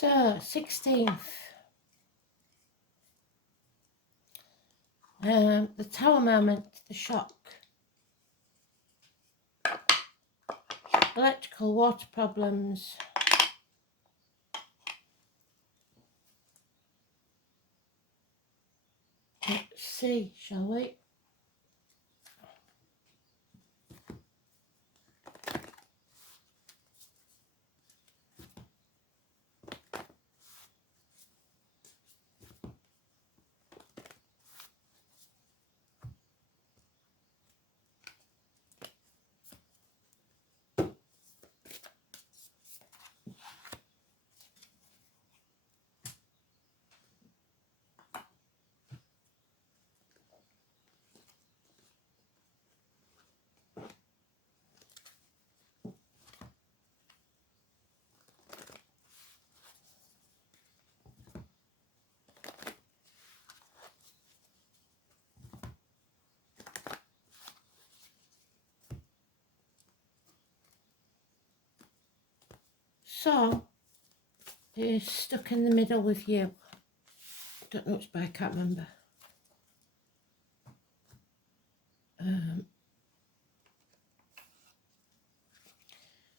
So, 16th. The Tower moment, the shock. Electrical water problems. Let's see, shall we? So, he's stuck in the middle with you. Don't know which, but I can't remember.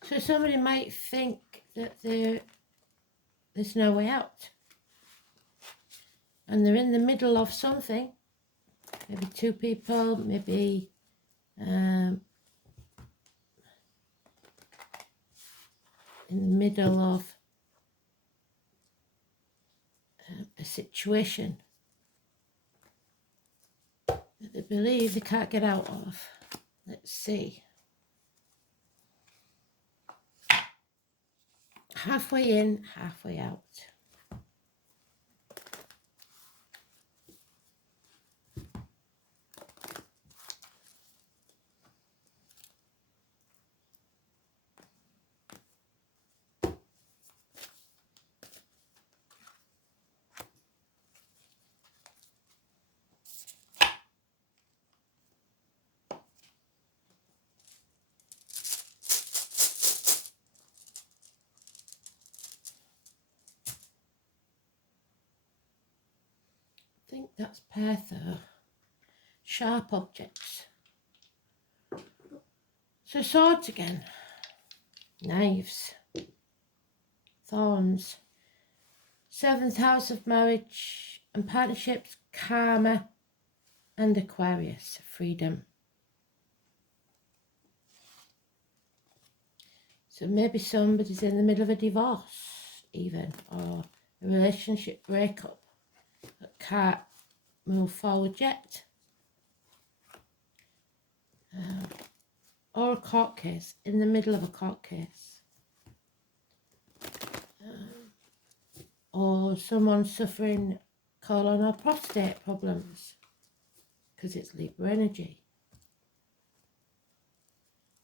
So somebody might think that there's no way out. And they're in the middle of something. Maybe two people, maybe in the middle of a situation that they believe they can't get out of. Let's see. Halfway in, halfway out. I think that's pair though. Sharp objects. So swords again. Knives. Thorns. 7th house of marriage and partnerships, karma, and Aquarius, freedom. So maybe somebody's in the middle of a divorce even, or a relationship breakup that can't move forward yet. Or a court case, in the middle of a court case. Or someone suffering colon or prostate problems because it's Libra energy.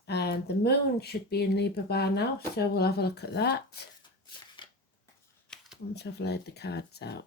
And the moon should be in Libra by now, so we'll have a look at that once I've laid the cards out.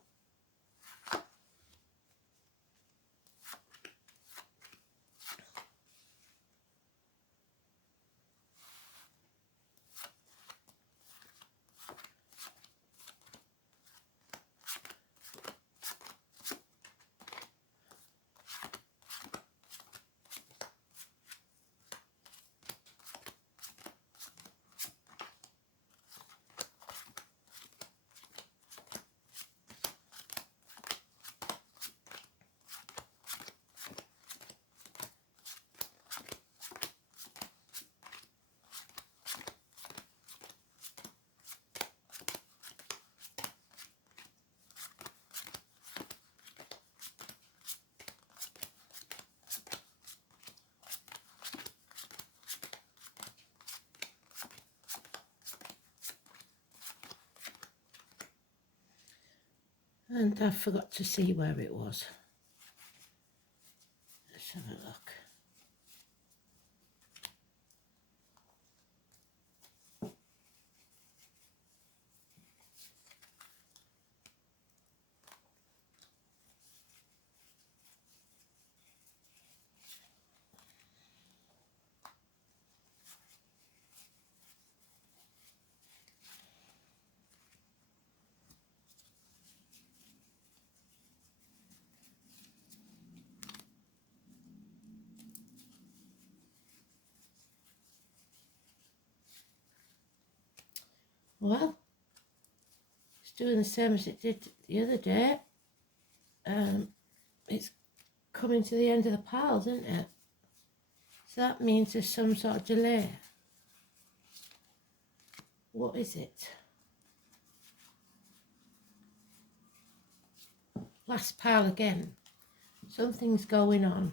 And I forgot to see where it was. Let's have a look. Well, it's doing the same as it did the other day. It's coming to the end of the piles, isn't it? So that means there's some sort of delay. What is it? Last pile again. Something's going on.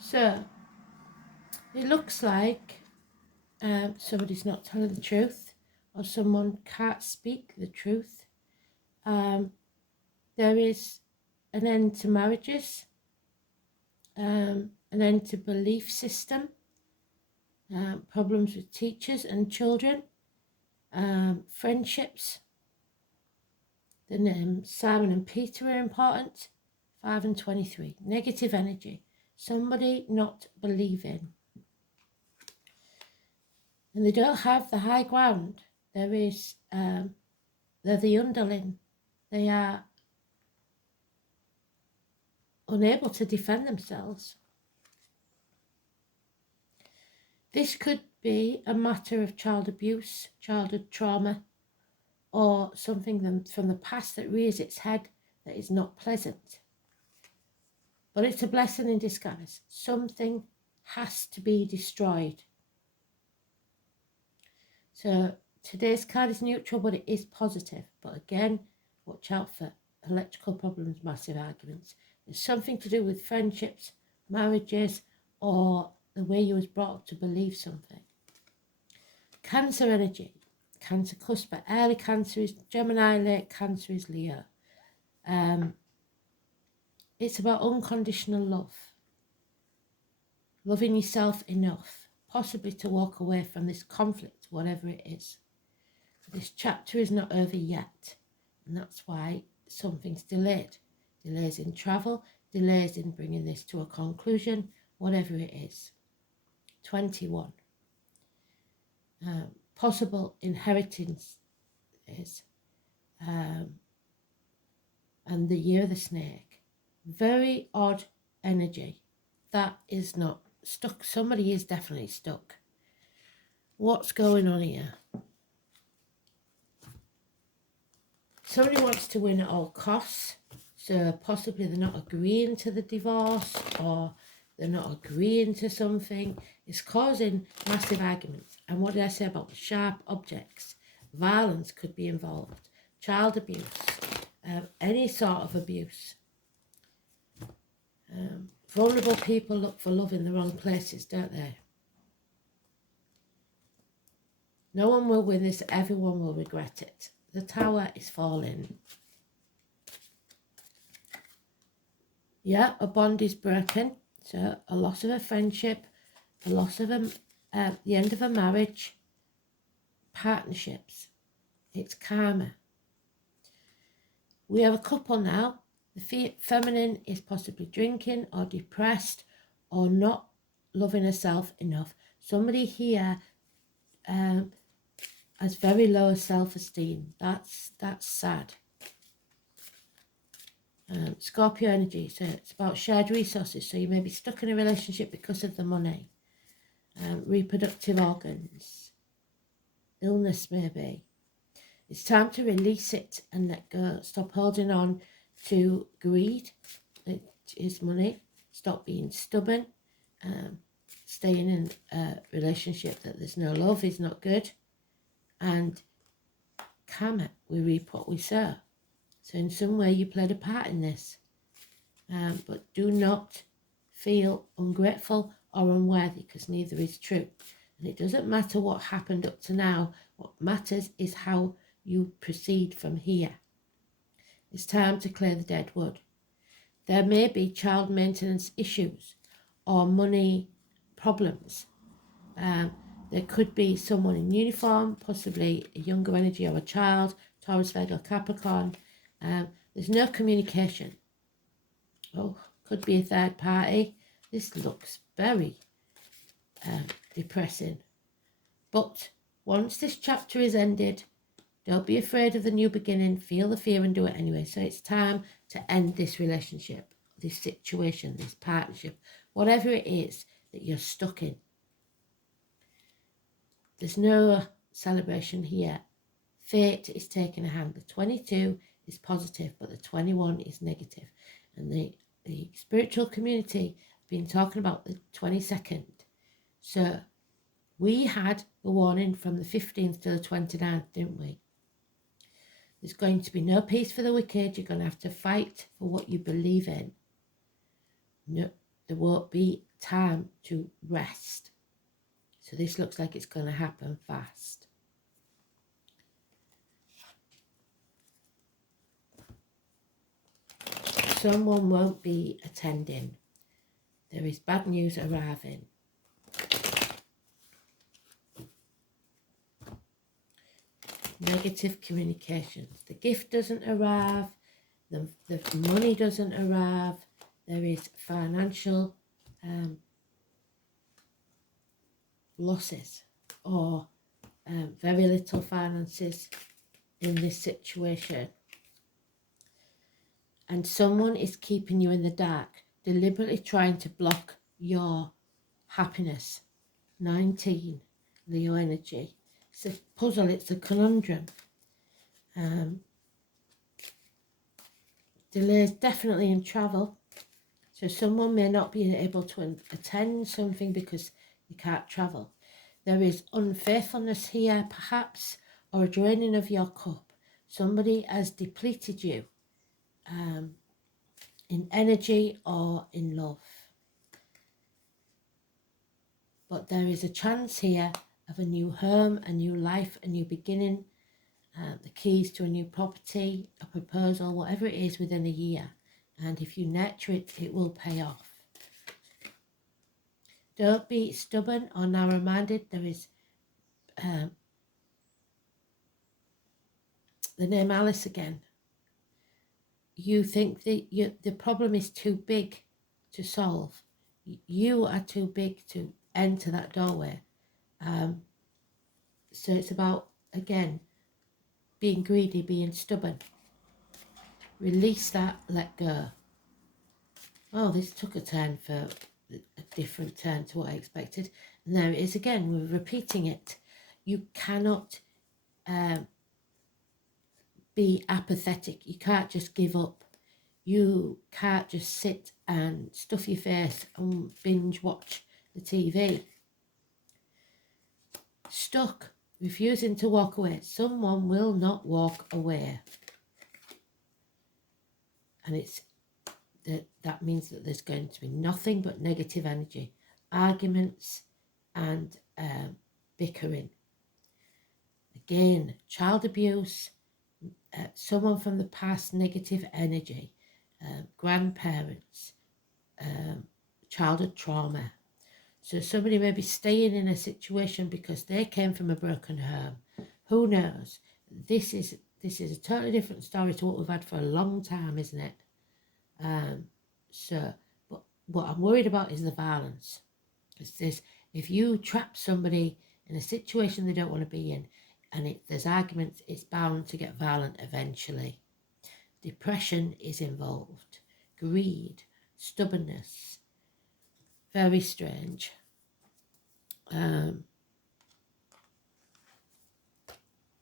So it looks like somebody's not telling the truth, or someone can't speak the truth. There is an end to marriages, an end to belief system, problems with teachers and children, friendships. The name Simon and Peter are important. 5 and 23. Negative energy. Somebody not believing. And they don't have the high ground. There is, they're the underling. They are unable to defend themselves. This could be a matter of child abuse, childhood trauma, or something from the past that rears its head that is not pleasant. But it's a blessing in disguise. Something has to be destroyed. So today's card is neutral, but it is positive. But again, watch out for electrical problems, massive arguments. There's something to do with friendships, marriages, or the way you was brought up to believe something. Cancer energy. Cancer cusp, early Cancer is Gemini, late Cancer is Leo. It's about unconditional love. Loving yourself enough, possibly to walk away from this conflict, whatever it is. This chapter is not over yet, and that's why something's delayed. Delays in travel, delays in bringing this to a conclusion, whatever it is. 21. Possible inheritance is, and the year of the snake. Very odd energy. That is not stuck. Somebody is definitely stuck. What's going on here? Somebody wants to win at all costs. So possibly they're not agreeing to the divorce, or they're not agreeing to something. It's causing massive arguments. And what did I say about sharp objects? Violence could be involved. Child abuse. Any sort of abuse. Vulnerable people look for love in the wrong places, don't they? No one will win this. Everyone will regret it. The tower is falling. Yeah, a bond is broken. So a loss of a friendship, a loss of the end of a marriage, partnerships. It's karma. We have a couple now. The feminine is possibly drinking or depressed or not loving herself enough. Somebody here has very low self-esteem. That's sad. Scorpio energy, so it's about shared resources. So you may be stuck in a relationship because of the money. Reproductive organs. Illness maybe. It's time to release it and let go. Stop holding on to greed. It is money. Stop being stubborn. Staying in a relationship that there's no love is not good. And karma, we reap what we sow. So in some way you played a part in this. But do not feel ungrateful or unworthy, because neither is true. And it doesn't matter what happened up to now. What matters is how you proceed from here. It's time to clear the dead wood. There may be child maintenance issues or money problems. There could be someone in uniform, possibly a younger energy or a child, Taurus, Virgo, Capricorn. There's no communication. Oh, could be a third party. This looks very depressing. But once this chapter is ended, don't be afraid of the new beginning. Feel the fear and do it anyway. So it's time to end this relationship, this situation, this partnership, whatever it is that you're stuck in. There's no celebration here. Fate is taking a hand. The 22 is positive, but the 21 is negative. And the spiritual community have been talking about the 22nd. So we had the warning from the 15th to the 29th, didn't we? There's going to be no peace for the wicked. You're going to have to fight for what you believe in. No, there won't be time to rest. So this looks like it's going to happen fast. Someone won't be attending. There is bad news arriving. Negative communications. The gift doesn't arrive. The money doesn't arrive. There is financial losses or very little finances in this situation. And someone is keeping you in the dark, deliberately trying to block your happiness. 19, Leo energy. It's a puzzle, it's a conundrum. Delays definitely in travel. So someone may not be able to attend something because you can't travel. There is unfaithfulness here, perhaps, or a draining of your cup. Somebody has depleted you in energy or in love. But there is a chance here of a new home, a new life, a new beginning, the keys to a new property, a proposal, whatever it is within a year. And if you nurture it, it will pay off. Don't be stubborn or narrow-minded. There is the name Alice again. You think that the problem is too big to solve. You are too big to enter that doorway. So it's about, again, being greedy, being stubborn. Release that, let go. Oh, this took a turn for a different turn to what I expected. And there it is again, we're repeating it. You cannot be apathetic. You can't just give up. You can't just sit and stuff your face and binge watch the TV. Stuck, refusing to walk away. Someone will not walk away. And it's that means that there's going to be nothing but negative energy, arguments and bickering. Again, child abuse, someone from the past, negative energy, grandparents, childhood trauma. So somebody may be staying in a situation because they came from a broken home. Who knows? This is a totally different story to what we've had for a long time, isn't it? But what I'm worried about is the violence. It's this: if you trap somebody in a situation they don't want to be in, and there's arguments, it's bound to get violent eventually. Depression is involved. Greed, stubbornness. Very strange.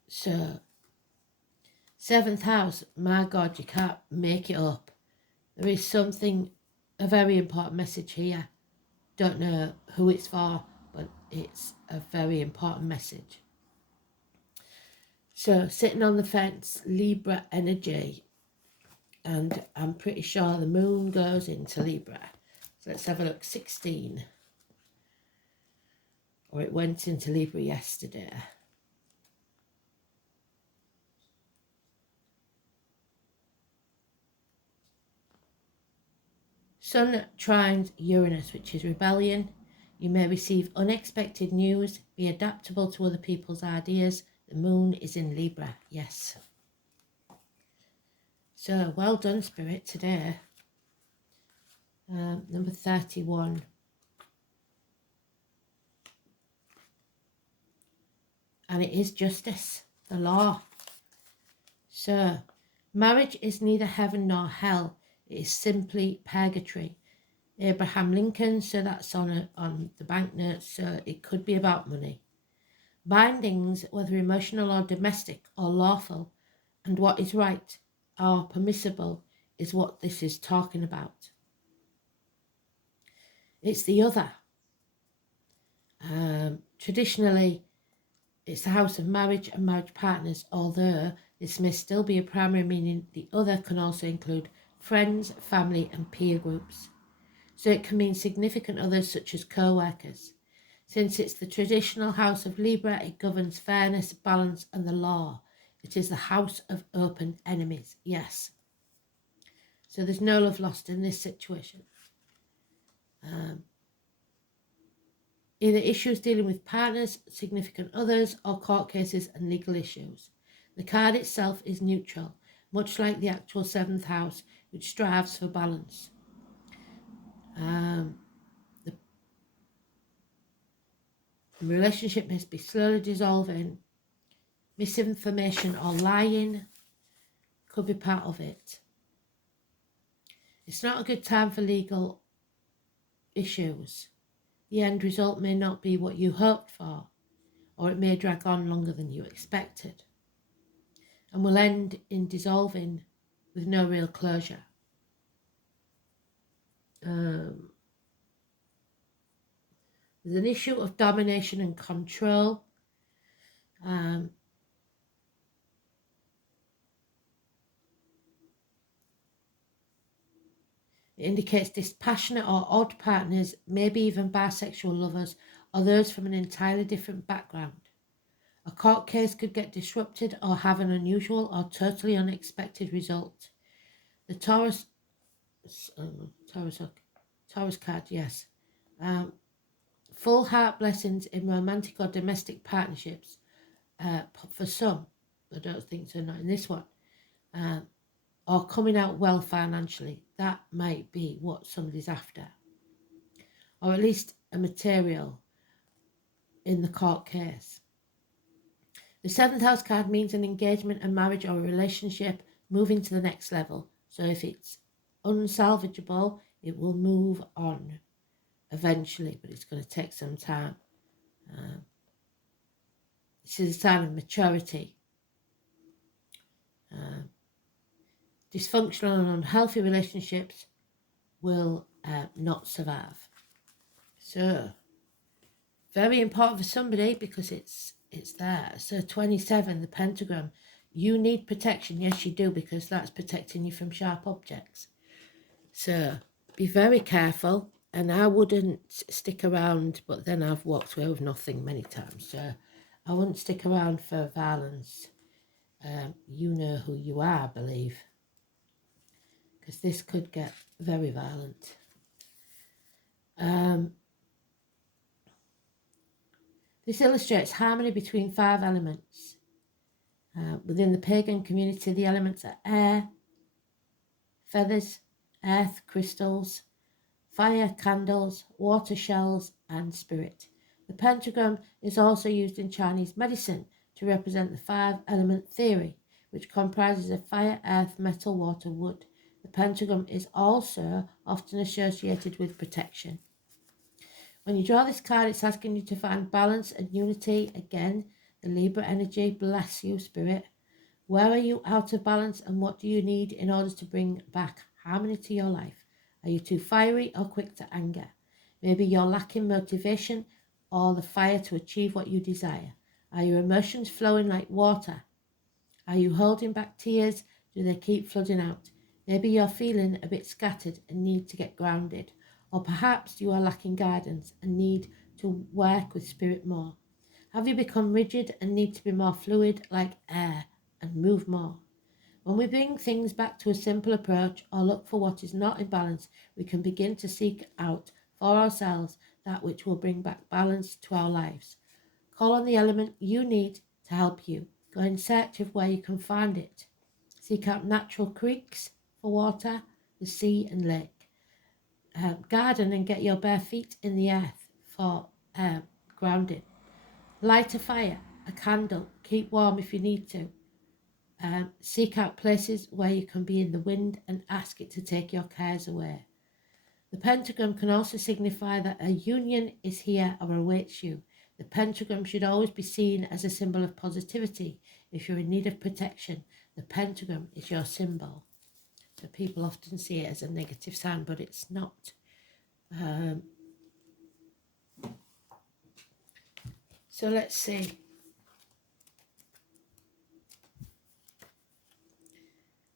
So, 7th house, my God, you can't make it up. There is something, a very important message here. Don't know who it's for, but it's a very important message. So, sitting on the fence, Libra energy. And I'm pretty sure the moon goes into Libra. So let's have a look. 16. Or it went into Libra yesterday. Sun trines Uranus, which is rebellion. You may receive unexpected news. Be adaptable to other people's ideas. The moon is in Libra. Yes. So, well done, Spirit, today. Number 31. And it is justice, the law. So, marriage is neither heaven nor hell. It is simply purgatory. Abraham Lincoln, so that's on the banknotes, so it could be about money. Bindings, whether emotional or domestic or lawful, and what is right or permissible is what this is talking about. It's the other. Traditionally, it's the house of marriage and marriage partners, although this may still be a primary meaning. The other can also include friends, family, and peer groups. So it can mean significant others such as co-workers. Since it's the traditional house of Libra, it governs fairness, balance, and the law. It is the house of open enemies, yes. So there's no love lost in this situation. Either issues dealing with partners, significant others, or court cases and legal issues. The card itself is neutral, much like the actual 7th house, which strives for balance. The relationship must be slowly dissolving. Misinformation or lying could be part of it. It's not a good time for legal issues. The end result may not be what you hoped for, or it may drag on longer than you expected, and will end in dissolving with no real closure. There's an issue of domination and control. It indicates dispassionate or odd partners, maybe even bisexual lovers, or those from an entirely different background. A court case could get disrupted or have an unusual or totally unexpected result. The Taurus card, yes. Full heart blessings in romantic or domestic partnerships. For some, I don't think so, not in this one. Or coming out well financially. That might be what somebody's after. Or at least a material in the court case. The 7th house card means an engagement, a marriage, or a relationship moving to the next level. So if it's unsalvageable, it will move on eventually, but it's going to take some time. This is a time of maturity. Dysfunctional and unhealthy relationships will not survive. So, very important for somebody because it's there. So 27, the pentagram. You need protection. Yes, you do, because that's protecting you from sharp objects. So be very careful. And I wouldn't stick around, but then I've walked away with nothing many times. So I wouldn't stick around for violence. You know who you are, I believe. Because this could get very violent. This illustrates harmony between 5 elements. Within the pagan community, the elements are air, feathers, earth, crystals, fire, candles, water, shells, and spirit. The pentagram is also used in Chinese medicine to represent the 5-element theory, which comprises of fire, earth, metal, water, wood. The pentagram is also often associated with protection. When you draw this card, it's asking you to find balance and unity. Again, the Libra energy, bless you, Spirit. Where are you out of balance, and what do you need in order to bring back harmony to your life? Are you too fiery or quick to anger? Maybe you're lacking motivation or the fire to achieve what you desire. Are your emotions flowing like water? Are you holding back tears? Do they keep flooding out? Maybe you're feeling a bit scattered and need to get grounded. Or perhaps you are lacking guidance and need to work with spirit more. Have you become rigid and need to be more fluid like air and move more? When we bring things back to a simple approach or look for what is not in balance, we can begin to seek out for ourselves that which will bring back balance to our lives. Call on the element you need to help you. Go in search of where you can find it. Seek out natural creeks for water, the sea and lake. Garden and get your bare feet in the earth for grounding. Light a fire, a candle, keep warm if you need to. Seek out places where you can be in the wind and ask it to take your cares away. The pentagram can also signify that a union is here or awaits you. The pentagram should always be seen as a symbol of positivity. If you're in need of protection, the pentagram is your symbol. So people often see it as a negative sign, but it's not. So let's see.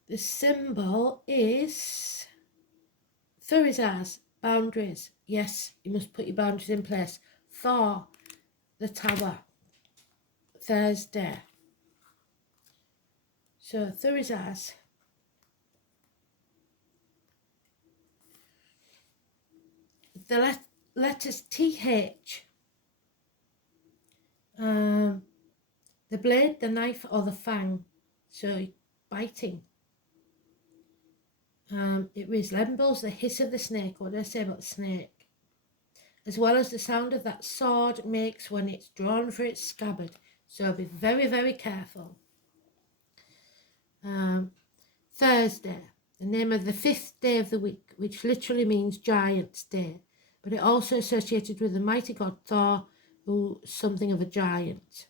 The symbol is Thurizaz, boundaries. Yes, you must put your boundaries in place. Thor, the tower. Thursday. So Thurizaz. The letters TH. The blade, the knife, or the fang. So biting. It resembles the hiss of the snake. What did I say about the snake? As well as the sound of that sword makes when it's drawn for its scabbard. So be very, very careful. Thursday, the name of the 5th day of the week, which literally means Giant's Day, but it also associated with the mighty god Thor, who is something of a giant.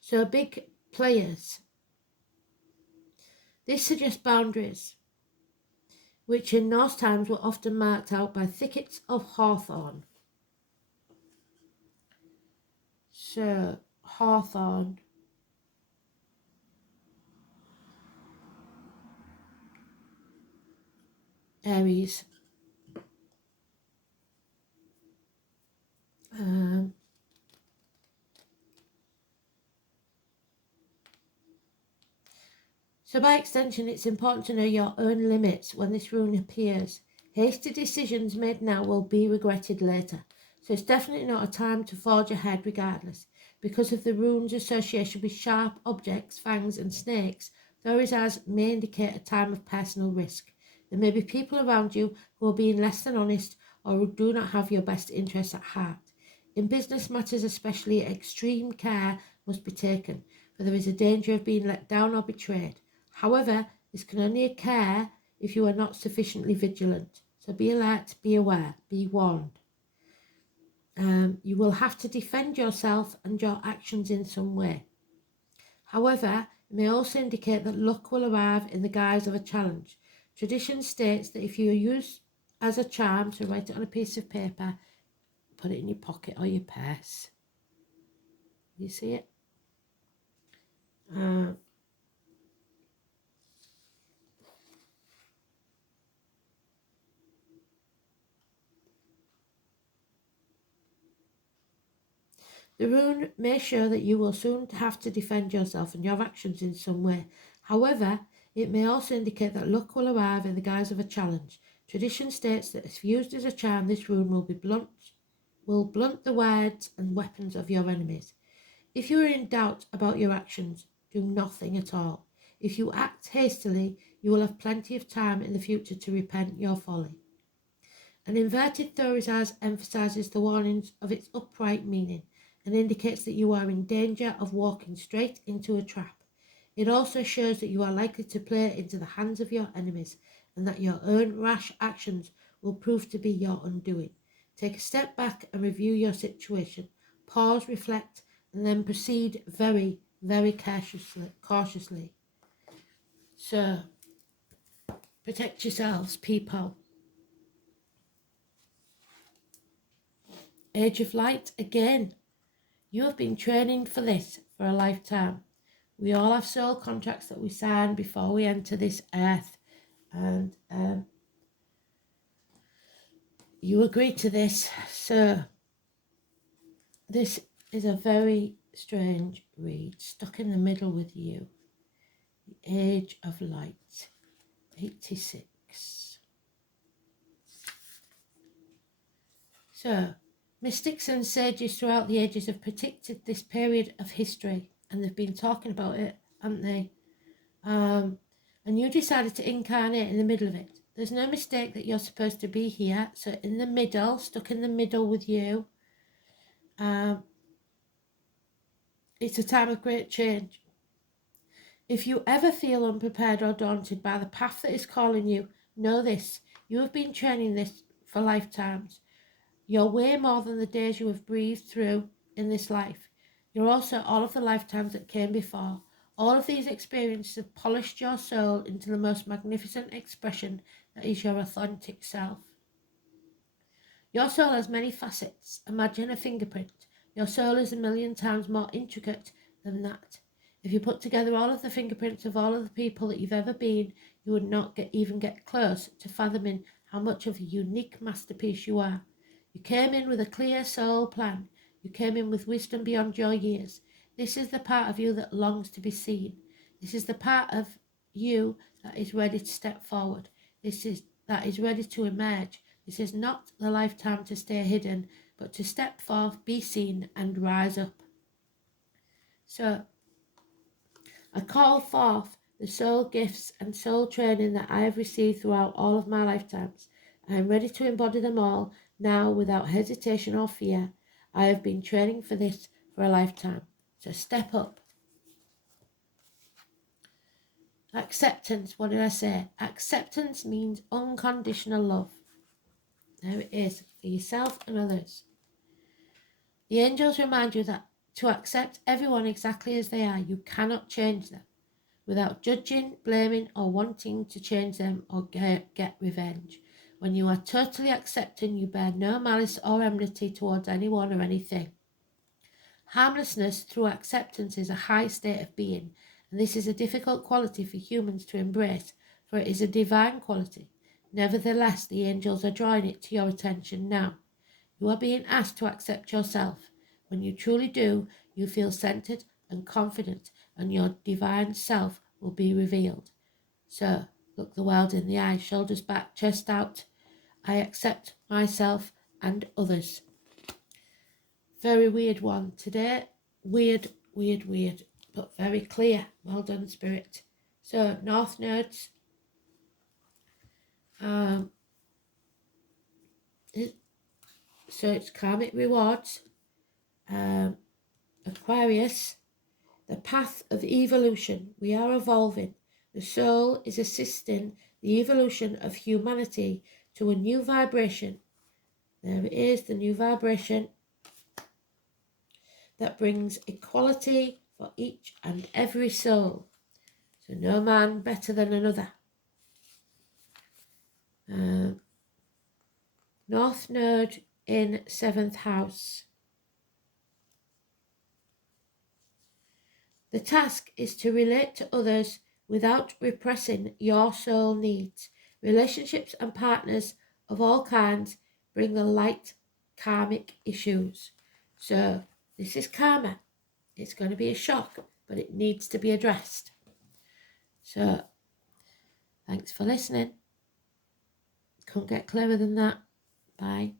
So big players. This suggests boundaries, which in Norse times were often marked out by thickets of hawthorn. So hawthorn. Aries. So by extension, it's important to know your own limits when this rune appears. Hasty decisions made now will be regretted later. So it's definitely not a time to forge ahead regardless. Because of the rune's association with sharp objects, fangs and snakes, Thorizaz may indicate a time of personal risk. There may be people around you who are being less than honest or who do not have your best interests at heart. In business matters especially, extreme care must be taken, for there is a danger of being let down or betrayed. However, this can only occur if you are not sufficiently vigilant. So be alert, be aware, be warned. You will have to defend yourself and your actions in some way. However, it may also indicate that luck will arrive in the guise of a challenge. Tradition states that if you are used as a charm, so write it on a piece of paper, put it in your pocket or your purse. You see it? The rune may show that you will soon have to defend yourself and your actions in some way. However, it may also indicate that luck will arrive in the guise of a challenge. Tradition states that if used as a charm, this rune will blunt the words and weapons of your enemies. If you are in doubt about your actions, do nothing at all. If you act hastily, you will have plenty of time in the future to repent your folly. An inverted Thorizaz emphasizes the warnings of its upright meaning and indicates that you are in danger of walking straight into a trap. It also shows that you are likely to play into the hands of your enemies and that your own rash actions will prove to be your undoing. Take a step back and review your situation. Pause, reflect, and then proceed very, very cautiously. So, protect yourselves, people. Age of Light, again. You have been training for this for a lifetime. We all have soul contracts that we sign before we enter this earth. And you agree to this. So this is a very strange read. Stuck in the middle with you. The Age of Light. 86. So, mystics and sages throughout the ages have predicted this period of history, and they've been talking about it, haven't they? And you decided to incarnate in the middle of it. There's no mistake that you're supposed to be here. So in the middle, stuck in the middle with you. It's a time of great change. If you ever feel unprepared or daunted by the path that is calling you, know this. You have been training this for lifetimes. You're way more than the days you have breathed through in this life. You're also all of the lifetimes that came before. All of these experiences have polished your soul into the most magnificent expression that is your authentic self. Your soul has many facets. Imagine a fingerprint. Your soul is 1,000,000 times more intricate than that. If you put together all of the fingerprints of all of the people that you've ever been, you would not even get close to fathoming how much of a unique masterpiece you are. You came in with a clear soul plan. You came in with wisdom beyond your years. This is the part of you that longs to be seen. This is the part of you that is ready to step forward. That is ready to emerge. This is not the lifetime to stay hidden, but to step forth, be seen, and rise up. So, I call forth the soul gifts and soul training that I have received throughout all of my lifetimes. I am ready to embody them all now without hesitation or fear. I have been training for this for a lifetime. So step up. Acceptance, what did I say? Acceptance means unconditional love. There it is, for yourself and others. The angels remind you that to accept everyone exactly as they are, you cannot change them without judging, blaming, or wanting to change them or get revenge. When you are totally accepting, you bear no malice or enmity towards anyone or anything. Harmlessness through acceptance is a high state of being, and this is a difficult quality for humans to embrace, for it is a divine quality. Nevertheless, the angels are drawing it to your attention now. You are being asked to accept yourself. When you truly do, you feel centered and confident, and your divine self will be revealed. So, look the world in the eye, shoulders back, chest out. I accept myself and others. Very weird one today. Weird, but very clear. Well done, Spirit. So, North Nodes. So it's karmic rewards. Aquarius. The path of evolution. We are evolving. The soul is assisting the evolution of humanity to a new vibration. There it is, the new vibration that brings equality for each and every soul. So no man better than another. North Node in 7th house. The task is to relate to others without repressing your soul needs. Relationships and partners of all kinds bring the light karmic issues. So this is karma. It's going to be a shock, but it needs to be addressed. So thanks for listening. Couldn't get clearer than that. Bye.